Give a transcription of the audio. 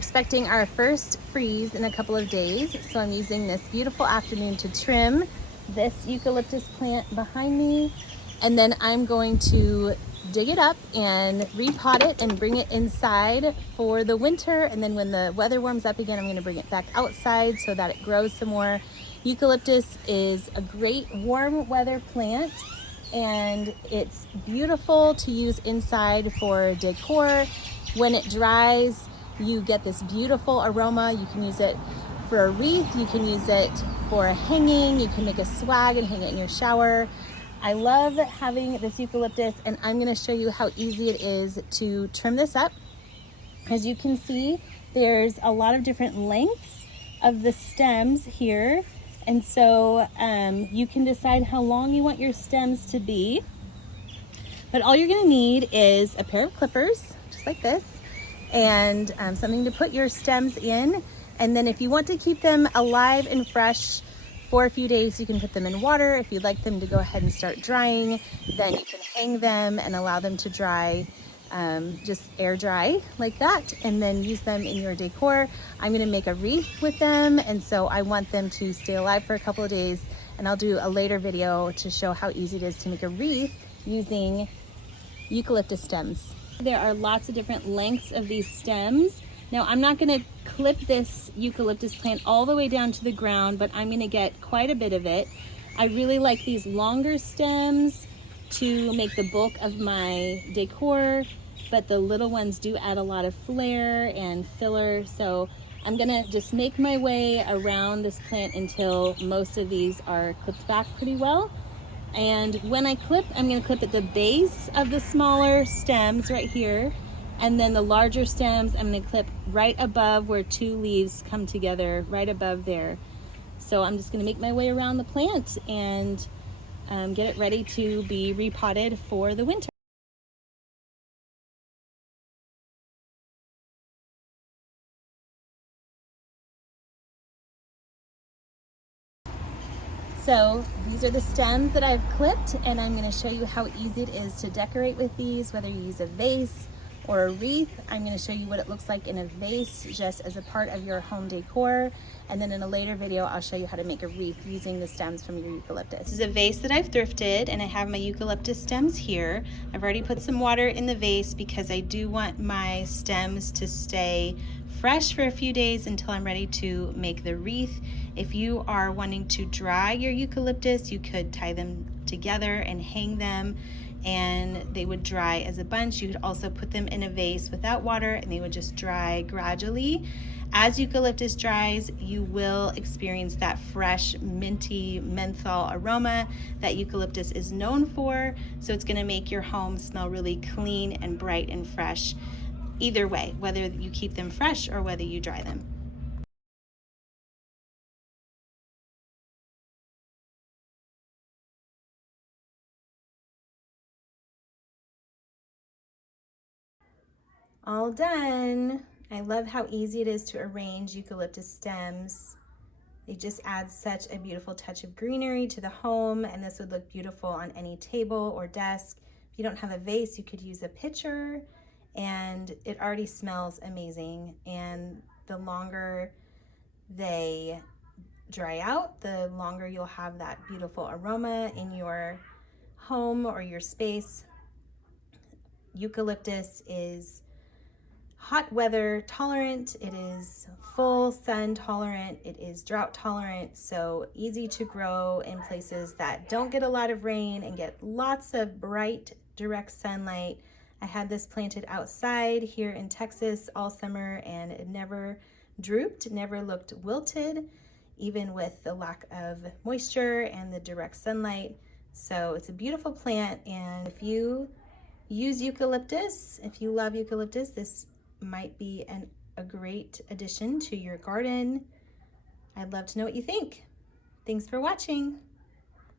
Expecting our first freeze in a couple of days, so I'm using this beautiful afternoon to trim this eucalyptus plant behind me, and then I'm going to dig it up and repot it and bring it inside for the winter. And then when the weather warms up again, I'm going to bring it back outside so that it grows some more. Eucalyptus is a great warm weather plant, and it's beautiful to use inside for decor. When it dries, you get this beautiful aroma. You can use it for a wreath, you can use it for a hanging, you can make a swag and hang it in your shower. I love having this eucalyptus, and I'm going to show you how easy it is to trim this up. As you can see, there's a lot of different lengths of the stems here, and so you can decide how long you want your stems to be. But all you're going to need is a pair of clippers, just like this, and something to put your stems in. And then if you want to keep them alive and fresh for a few days, you can put them in water. If you'd like them to go ahead and start drying, then you can hang them and allow them to dry, just air dry like that, and then use them in your decor. I'm gonna make a wreath with them, and so I want them to stay alive for a couple of days, and I'll do a later video to show how easy it is to make a wreath using eucalyptus stems. There are lots of different lengths of these stems. Now, I'm not going to clip this eucalyptus plant all the way down to the ground, but I'm going to get quite a bit of it. I really like these longer stems to make the bulk of my decor, but the little ones do add a lot of flair and filler. So I'm going to just make my way around this plant until most of these are clipped back pretty well. And when I clip, I'm going to clip at the base of the smaller stems right here, and then the larger stems I'm going to clip right above where two leaves come together, right above there. So I'm just going to make my way around the plant and get it ready to be repotted for the winter. So these are the stems that I've clipped, and I'm going to show you how easy it is to decorate with these, whether you use a vase or a wreath. I'm going to show you what it looks like in a vase just as a part of your home decor, and then in a later video I'll show you how to make a wreath using the stems from your eucalyptus. This is a vase that I've thrifted, and I have my eucalyptus stems here. I've already put some water in the vase because I do want my stems to stay fresh for a few days until I'm ready to make the wreath. If you are wanting to dry your eucalyptus, you could tie them together and hang them, and they would dry as a bunch. You could also put them in a vase without water, and they would just dry gradually. As eucalyptus dries, you will experience that fresh, minty menthol aroma that eucalyptus is known for. So it's gonna make your home smell really clean and bright and fresh. Either way, whether you keep them fresh or whether you dry them. All done. I love how easy it is to arrange eucalyptus stems. They just add such a beautiful touch of greenery to the home, and this would look beautiful on any table or desk. If you don't have a vase, you could use a pitcher, and it already smells amazing. And the longer they dry out, the longer you'll have that beautiful aroma in your home or your space. Eucalyptus is hot weather tolerant, it is full sun tolerant, it is drought tolerant, so easy to grow in places that don't get a lot of rain and get lots of bright direct sunlight. I had this planted outside here in Texas all summer, and it never drooped, never looked wilted, even with the lack of moisture and the direct sunlight. So it's a beautiful plant, and if you use eucalyptus, if you love eucalyptus, this might be a great addition to your garden. I'd love to know what you think. Thanks for watching.